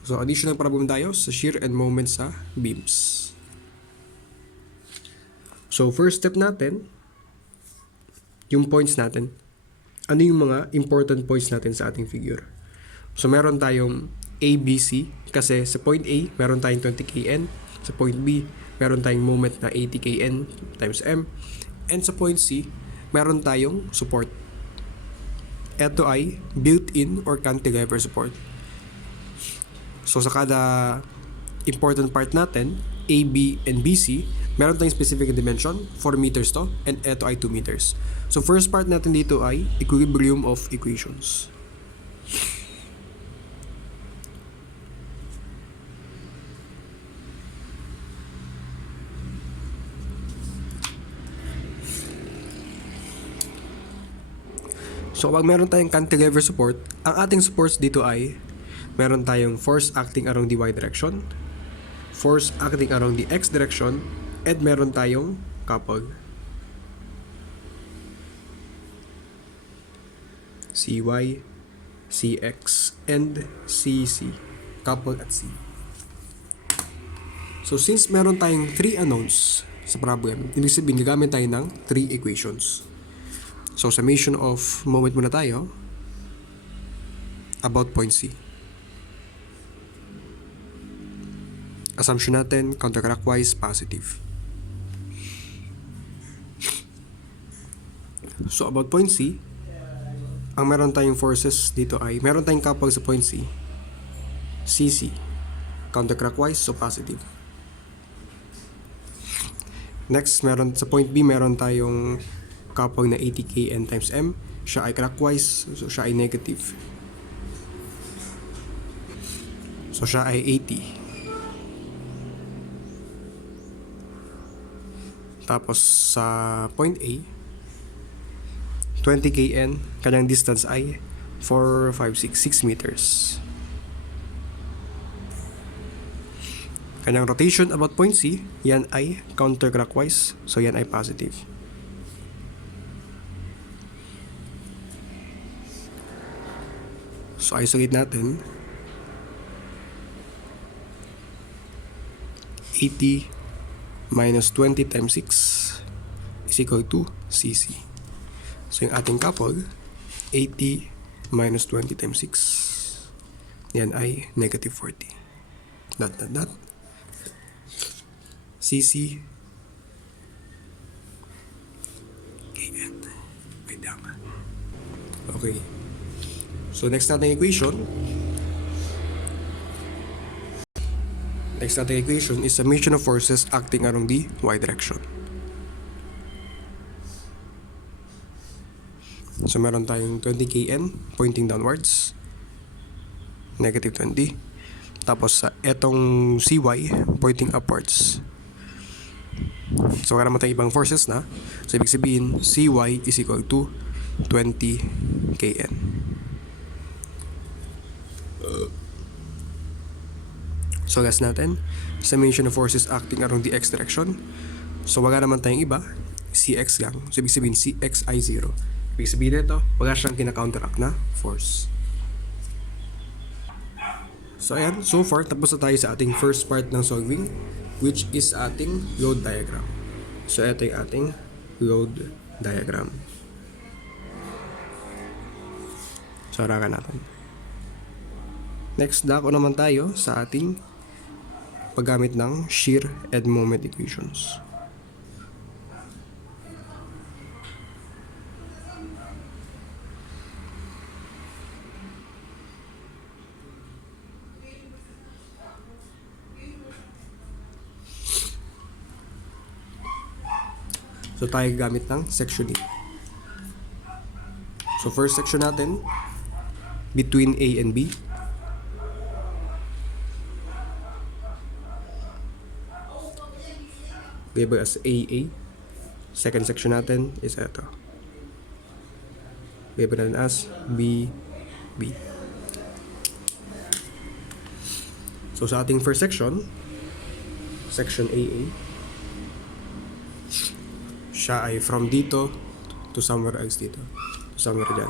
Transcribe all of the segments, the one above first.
So, additional problem tayo sa shear and moment sa beams. So, first step natin, yung points natin. Ano yung mga important points natin sa ating figure? So, meron tayong A, B, C. Kasi sa point A, meron tayong 20 kN. Sa point B, meron tayong moment na 80 kN times M. And sa point C, meron tayong support. Ito ay built-in or cantilever support. So, sa kada important part natin, A, B, and BC, meron tayong specific dimension, 4 meters to, and ito ay 2 meters. So, first part natin dito ay equilibrium of equations. So, kapag meron tayong cantilever support, ang ating supports dito ay meron tayong force acting along the y direction, force acting along the x direction, and meron tayong couple. CY, CX, and CC. Couple at C. So, since meron tayong 3 unknowns sa problem, ibig sabihin gagamit tayo ng 3 equations. So, summation of moment muna tayo about point C. Assumption natin, counterclockwise, positive. So, about point C, ang meron tayong forces dito ay, meron tayong couple sa point C, CC, counterclockwise, so positive. Next, meron sa point B, meron tayong couple na 80 kN times M. Siya ay clockwise, so siya ay negative. So, siya ay 80. Tapos sa point A, 20 kN, kanyang distance ay 4, 5, 6 meters. Kanyang rotation about point C, yan ay counterclockwise, so yan ay positive. So isolate natin. 80 minus 20 times 6 is equal to CC. So, yung ating couple, 80 minus 20 times 6, yan ay negative 40. Dot. CC KN. Wait lang. Okay. So, next natin equation. Next natin equation is summation of forces acting along the y direction. So, meron tayong 20 kN pointing downwards, negative 20. Tapos, sa etong CY pointing upwards. So, wala naman tayong ibang forces na. So, ibig sabihin, CY is equal to 20 kN. So, last natin, summation of forces acting along the x direction. So, wala naman tayong iba, CX lang. So, ibig sabihin, CX ay 0. Ibig sabihin nito, wala siyang kinakounteract na force. So, ayan. So far, tapos na tayo sa ating first part ng solving, which is ating load diagram. So, ito yung ating load diagram. So, harakan natin. Next, dako naman tayo sa ating paggamit ng shear and moment equations. So, tayo gamit ng section A. So, first section natin, between A and B. Label as AA. Second section natin is ito. Label natin as BB. So, sa ating first section, section AA, siya ay from dito to somewhere else dito. To somewhere dyan.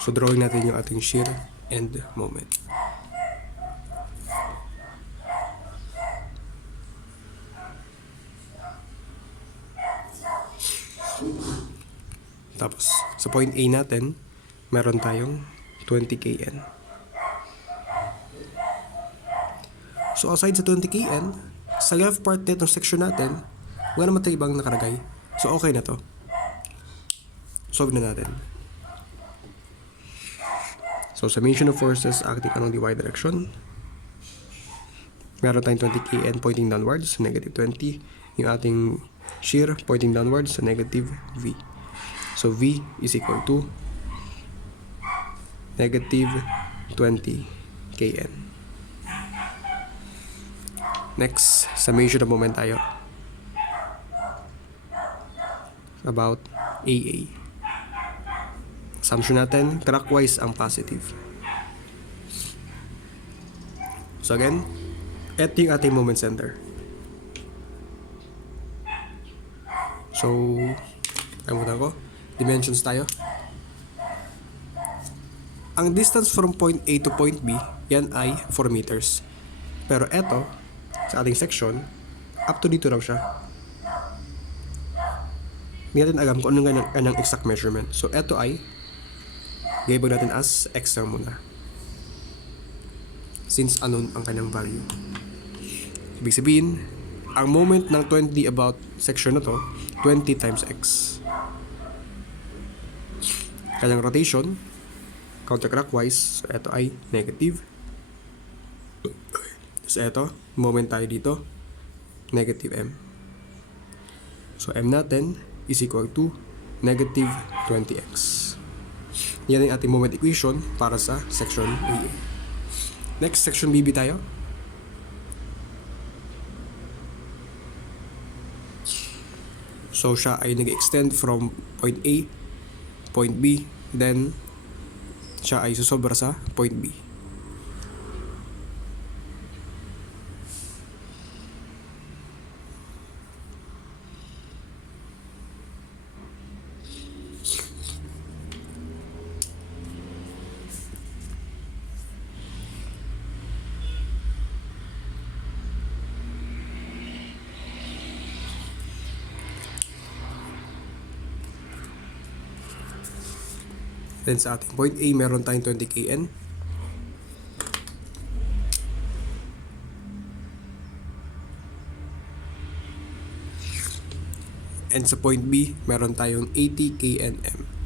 So drawing natin yung ating shear end moment. Tapos sa point A natin, meron tayong 20 kN. So aside sa 20 kN, sa left part nitong section natin, wala naman tayo ibang nakalagay. So okay na to. Solve na natin. So summation of forces acting along the y direction. Meron tayong 20 kN pointing downwards, negative 20. Yung ating shear pointing downwards, negative V. So V is equal to negative 20 kN. Next, summation of moment tayo. About AA. Assumption natin, clockwise ang positive. So again, ito yung ating moment center. So, kalimutan ko. Dimensions tayo. Ang distance from point A to point B, yan ay 4 meters. Pero eto, sa ating section, up to dito lang siya. Hindi natin alam kung anong kanyang exact measurement. So, eto ay gawin natin as x lang muna. Since unknown ang kanyang value. Ibig sabihin, ang moment ng 20 about section na to, 20 times x. Kanyang rotation, counterclockwise, so ito ay negative. So ito, moment tayo dito, negative m. So m natin is equal to negative 20x. Yan ang ating moment equation para sa section AA. Next, section BB tayo. So siya ay nag-extend from point A, point B, then siya ay susobra sa point B. Then sa ating point A, meron tayong 20 kN. And sa point B, meron tayong 80 kNm.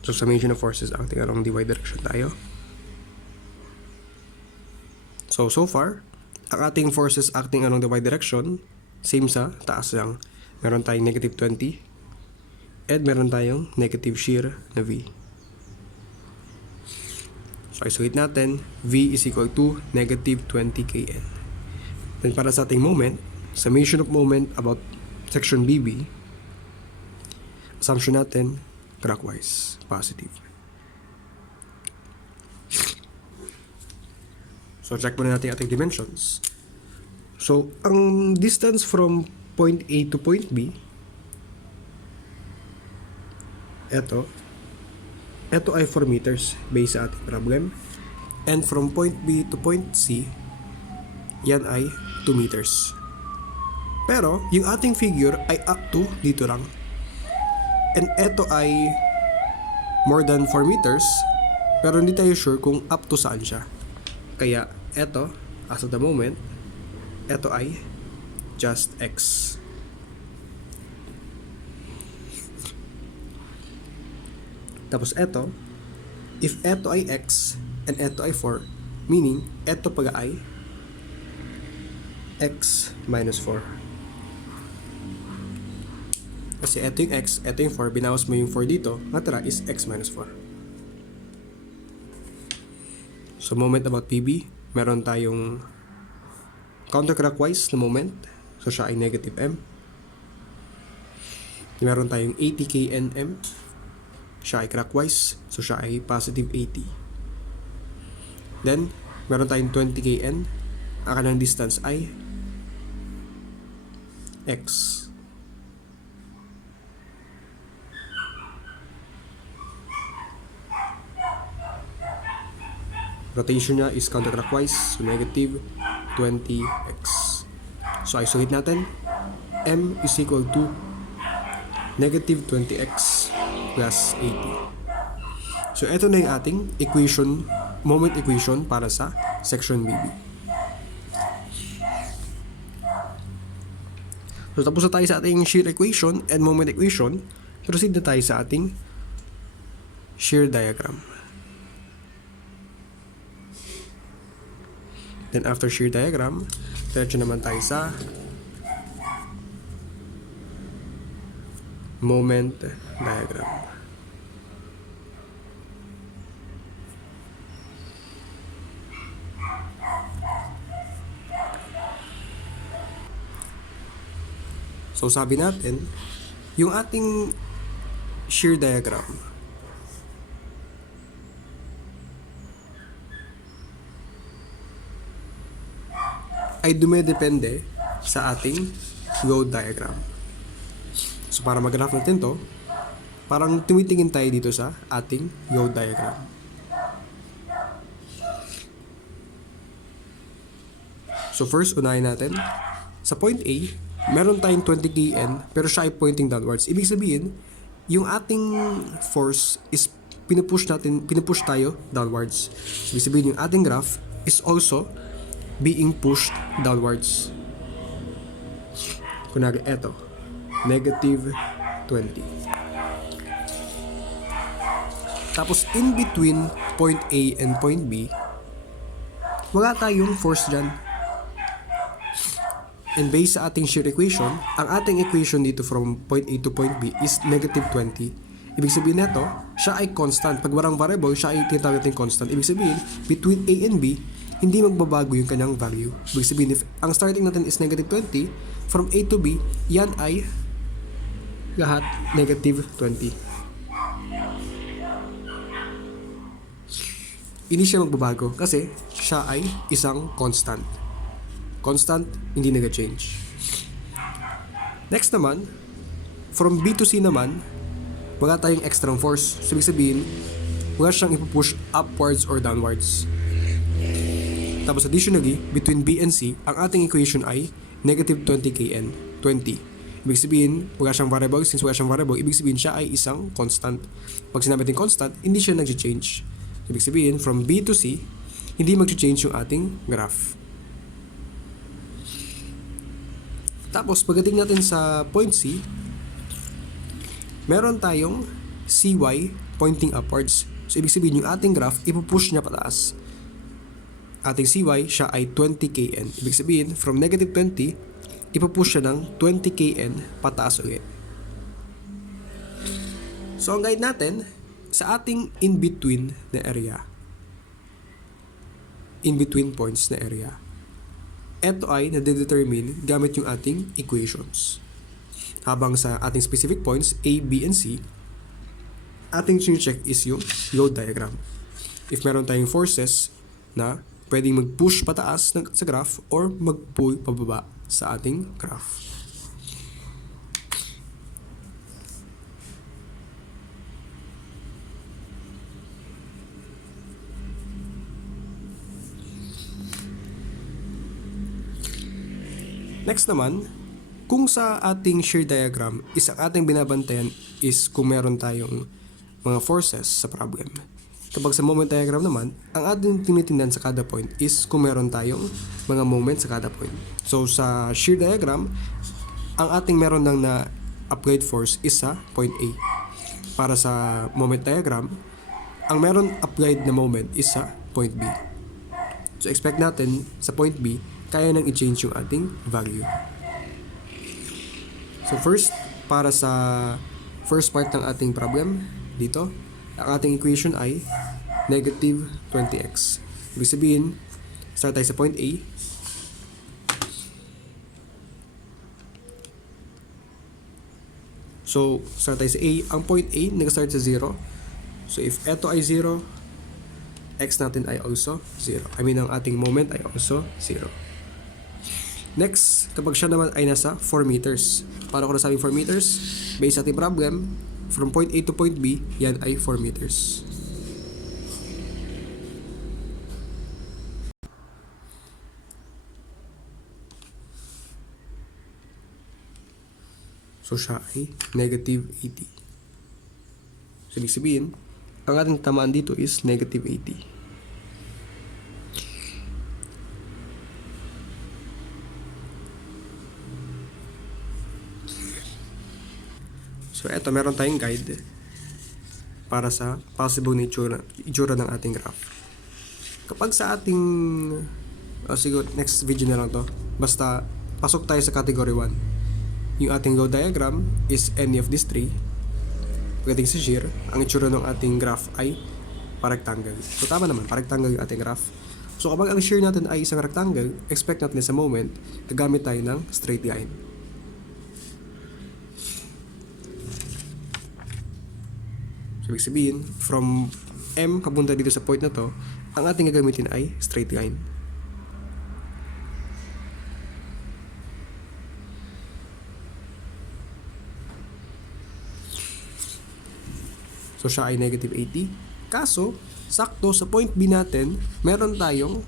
So summation of forces acting along the y direction tayo. So far, ang ating forces acting along the y direction, same sa taas lang. Meron tayong negative 20 and meron tayong negative shear na V. So isolate natin, V is equal to negative 20 kN. Then para sa ating moment, summation of moment about section BB, assumption natin, clockwise, positive. So check muna natin ating dimensions. So ang distance from point A to point B, eto ay 4 meters based sa ating problem. And from point B to point C, yan ay 2 meters. Pero yung ating figure ay up to dito lang. And eto ay more than 4 meters, pero hindi tayo sure kung up to saan siya. Kaya eto, as of the moment, eto ay just x. Tapos eto, if eto ay x and eto ay 4, meaning eto pag ay x minus 4. Kasi ito yung x, ito yung 4, binawas mo yung 4 dito, natira is x minus 4. So moment about PB, meron tayong counterclockwise na moment. So siya ay negative m. Meron tayong 80 kNm. Siya ay clockwise. So, siya ay positive 80. Then, meron tayong 20 kN. Ang kanyang distance ay x. Rotation niya is counterclockwise, so negative 20x. So isolate natin, m is equal to negative 20x plus 80. So ito na yung ating equation, moment equation para sa section BB. So tapos na tayo sa ating shear equation and moment equation, proceed na tayo sa ating shear diagram. Then after shear diagram, diretso naman tayo sa moment diagram. So sabi natin, yung ating shear diagram ay dumedepende sa ating load diagram. So para mag-graph natin to, parang tumitingin tayo dito sa ating load diagram. So first, unahin natin. Sa point A, meron tayong 20 kN pero siya ay pointing downwards. Ibig sabihin, yung ating force is pinupush tayo downwards. Ibig sabihin, yung ating graph is also being pushed downwards. Kunwari, eto, negative 20. Tapos, in between point A and point B, wala tayong force dyan. And based sa ating shear equation, ang ating equation dito from point A to point B is negative 20. Ibig sabihin nito, siya ay constant. Pag warang variable, siya ay tinatawag natin constant. Ibig sabihin, between A and B, hindi magbabago yung kanyang value. Ibig sabihin, if ang starting natin is negative 20, from A to B, yan ay lahat negative 20. Hindi siya magbabago kasi siya ay isang constant. Constant, hindi nag-change. Next naman, from B to C naman, wala tayong extra force. So, ibig sabihin, wala siyang ipupush upwards or downwards. Tapos additionally, between B and C, ang ating equation ay negative 20 kN, 20. Ibig sabihin, wala siyang variable. Since wala siyang variable, ibig sabihin siya ay isang constant. Pag sinabi natin constant, hindi siya nag-change. Ibig sabihin, from B to C, hindi mag-change yung ating graph. Tapos, pagdating natin sa point C, meron tayong CY pointing upwards. So, ibig sabihin, yung ating graph, ipupush niya pataas. Ating CY, siya ay 20 kN. Ibig sabihin, from negative 20, ipupush siya ng 20 kN pataas ulit. So, ang guide natin, sa ating in-between na area, in-between points na area, ito ay nade-determine gamit yung ating equations. Habang sa ating specific points, A, B, and C, ating check is yung load diagram. If meron tayong forces na pwedeng mag-push pataas sa graph or mag-pull pababa sa ating graph. Next naman, kung sa ating shear diagram, ang ating binabantayan is kung meron tayong mga forces sa problem. Kapag sa moment diagram naman, ang ating tinitingnan sa kada point is kung meron tayong mga moments sa kada point. So sa shear diagram, ang ating meron lang na upgrade force is sa point A. Para sa moment diagram, ang meron upgrade na moment is sa point B. So expect natin sa point B, kaya nang i-change yung ating value. So first, para sa first part ng ating problem, dito, ang ating equation ay negative 20x. Ibig sabihin, start tayo sa point A. So, start tayo sa A. Ang point A, nag-start sa 0. So, if eto ay 0, x natin ay also 0. I mean, ang ating moment ay also 0. Next, kapag siya naman ay nasa 4 meters. Para ko nasabing 4 meters, based sa ating problem, from point A to point B, yan ay 4 meters. So, siya ay negative 80. So, ibig sabihin, ang ating tamaan dito is negative 80. So, eto, meron tayong guide para sa possible na itsura ng ating graph. Kapag sa ating, siguro, next video na lang to, basta, pasok tayo sa category 1. Yung ating go diagram is any of these three. Pagdating sa shear, ang itsura ng ating graph ay pa-rectangle. So, tama naman, pa-rectangle yung ating graph. So, kapag ang shear natin ay isang rectangle, expect natin sa moment, gagamit tayo ng straight line. So, ibig sabihin, from M papunta dito sa point na to, ang ating gagamitin ay straight line. So, siya ay negative 80. Kaso, sakto sa point B natin, meron tayong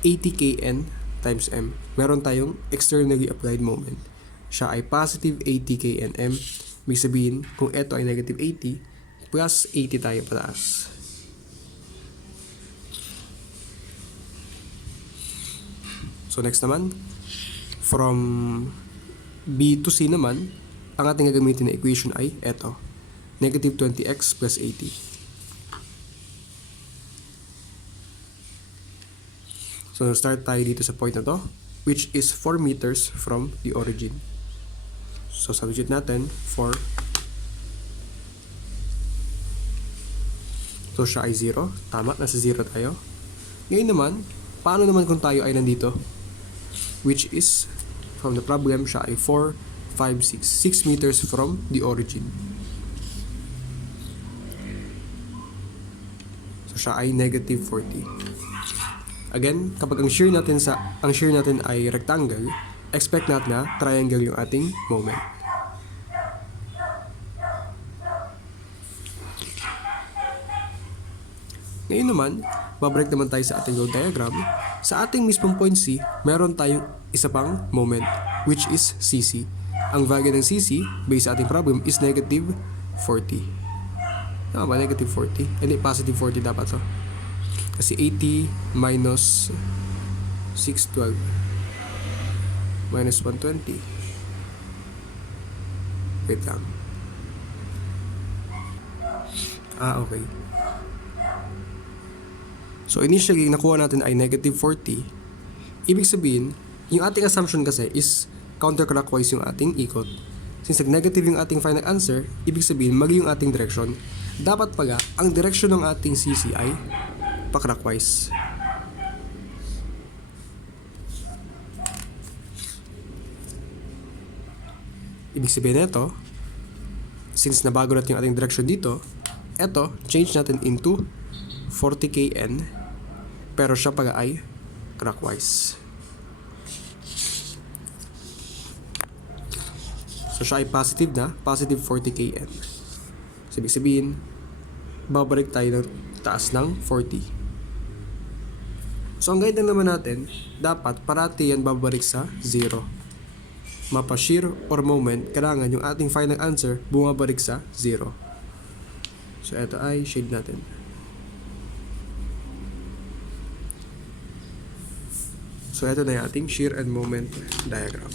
80 kN times M. Meron tayong externally applied moment. Siya ay positive 80 kNm. Ibig sabihin, kung ito ay negative 80, plus 80 tayo pataas. So, next naman, from B to C naman, ang ating gagamitin na equation ay ito. Negative 20x plus 80. So, start tayo dito sa point na to, which is 4 meters from the origin. So, substitute natin 4. So, siya ay 0. Tama, nasa 0 tayo. Ngayon naman, paano naman kung tayo ay nandito? Which is, from the problem, siya ay 4, 5, 6. 6 meters from the origin. Siya ay negative 40. Again, kapag ang shear natin ay rectangle, expect natin na triangle yung ating moment. Ngayon naman, babalik naman tayo sa ating load diagram. Sa ating mismong point C, meron tayong isa pang moment, which is CC. Ang value ng CC, based sa ating problem, is negative 40. Tama ba? Negative 40? Hindi, positive 40 dapat to. Kasi 80 minus 612 minus 120. Wait lang. Okay. So, initially, nakuha natin ay negative 40. Ibig sabihin, yung ating assumption kasi is counterclockwise yung ating ikot. Since nag-negative yung ating final answer, ibig sabihin, mali yung ating direction. Dapat pala, ang direction ng ating CC ay pa-clockwise. Ibig sabihin nito, since nabago natin yung ating direction dito, eto, change natin into 40 kN, pero siya pala ay clockwise. So, siya ay positive na, positive 40 kN. So, ibig sabihin, babalik tayo ng taas ng 40. So, ang guide lang naman natin, dapat parati yan babalik sa 0. Mapa-shear or moment, kailangan yung ating final answer bumabalik sa 0. So, ito ay shade natin. So, ito na yung ating shear and moment diagram.